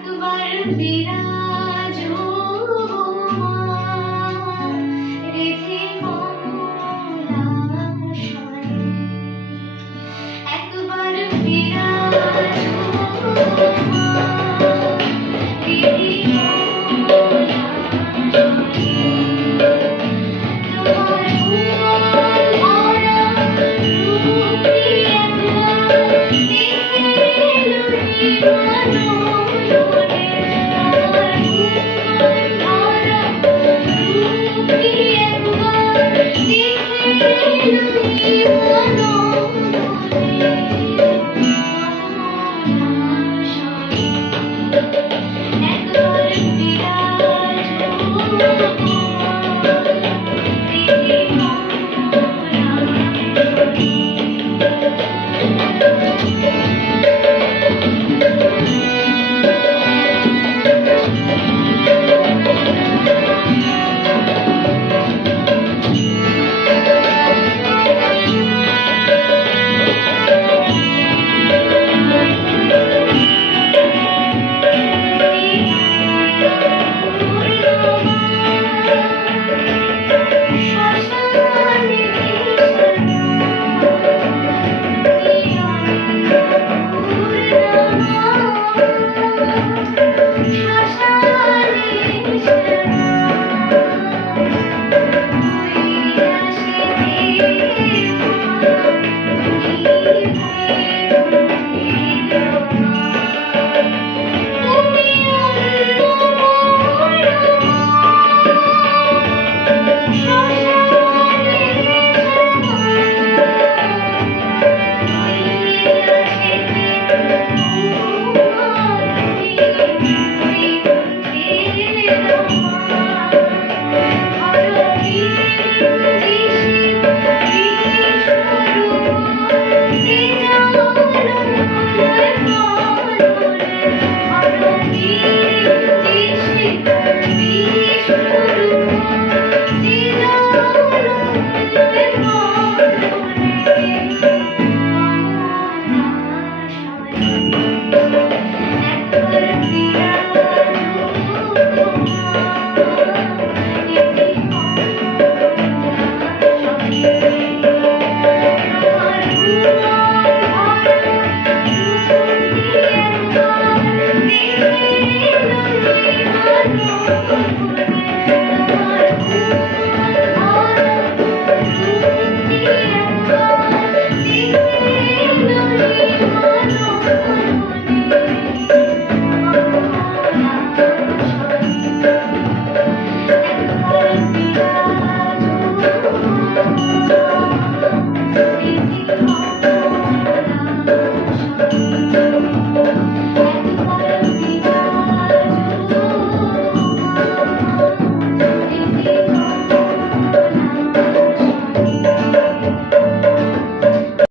Akbar बिराजो Hallelujah.